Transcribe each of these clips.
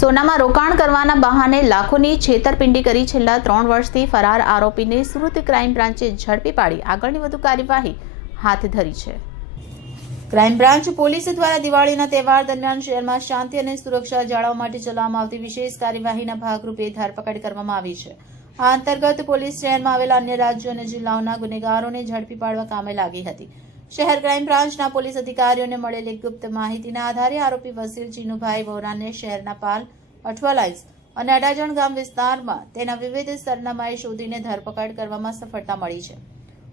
સોનામાં રોકાણ કરવાના બહાને લાખોની છેતરપિંડી કરી છેલ્લા ત્રણ વર્ષથી ફરાર આરોપીને સુરત ક્રાઇમ બ્રાન્ચે ઝડપી પાડી. આગળની વધુ કાર્યવાહી હાથ ધરી છે. ક્રાઇમ બ્રાન્ચ પોલીસ દ્વારા દિવાળીના તહેવાર દરમિયાન શહેરમાં શાંતિ અને સુરક્ષા જાળવવા માટે ચલાવવામાં આવતી વિશેષ કાર્યવાહીના ભાગરૂપે ધરપકડ કરવામાં આવી છે. આ અંતર્ગત પોલીસ શહેરમાં આવેલા અન્ય રાજ્યો અને જિલ્લાઓના ગુનેગારોને ઝડપી પાડવા કામે લાગી હતી. શહેર ક્રાઇમ બ્રાન્ચના પોલીસ અધિકારીઓને મળેલી ગુપ્ત માહિતીના આધારે આરોપી વસીલ ચીનુભાઈ વોરાને શહેરના પાલ અઠવાલાઇસ અને અડાજણ ગામ વિસ્તારમાં તેના વિવિધ સરનામાએ શોધીને ધરપકડ કરવામાં સફળતા મળી છે.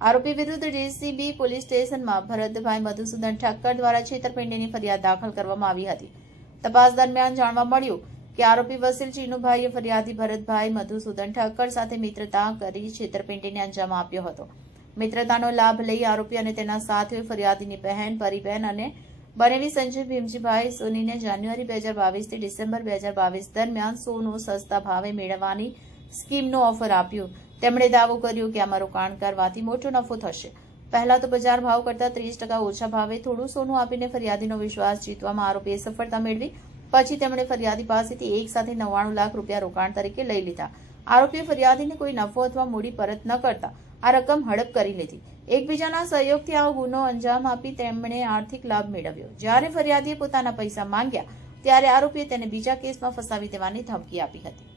આરોપી વિરુદ્ધ ડીસીબી પોલીસ સ્ટેશનમાં ભરતભાઈ મધુસૂદન ઠક્કર દ્વારા છેતરપિંડીની ફરિયાદ દાખલ કરવામાં આવી હતી. તપાસ દરમિયાન જાણવા મળ્યું કે આરોપી વસીલ ચીનુભાઈએ ફરિયાદી ભરતભાઈ મધુસૂદન ઠક્કર સાથે મિત્રતા કરી છેતરપિંડીને અંજામ આપ્યો હતો. મિત્રતાનો લાભ લઈ આરોપી અને તેના સાથે ફરિયાદીની બહેન પરિબહેન અને બનેવી સંજય ભીમજીભાઈ સોનીને જાન્યુઆરી બે હજાર બાવીસથી ડિસેમ્બર બે હજાર બાવીસ દરમિયાન સોનું સસ્તા ભાવે મેળવવાની સ્કીમનો ઓફર આપ્યો. તેમણે દાવો કર્યો કે આમાં રોકાણ કરવાથી મોટો નફો થશે. પહેલા તો બજાર ભાવ કરતાં ત્રીસ ટકા ઓછા ભાવે થોડું સોનું આપીને ફરિયાદીનો વિશ્વાસ જીતવામાં આરોપીએ સફળતા મેળવી. પછી તેમણે ફરિયાદી પાસેથી એક સાથે નવ્વાણું લાખ રૂપિયા રોકાણ તરીકે લઈ લીધા. આરોપીએ ફરિયાદીને કોઈ નફો અથવા મૂડી પરત ન કરતા. આ રકમ હડપ કરી લીધી. એકબીજાના સહયોગથી આવો ગુનો અંજામ આપી તેમણે આર્થિક લાભ મેળવ્યો. જ્યારે ફરિયાદીએ પોતાના પૈસા માંગ્યા, ત્યારે આરોપીએ તેને બીજા કેસમાં ફસાવી દેવાની ધમકી આપી હતી.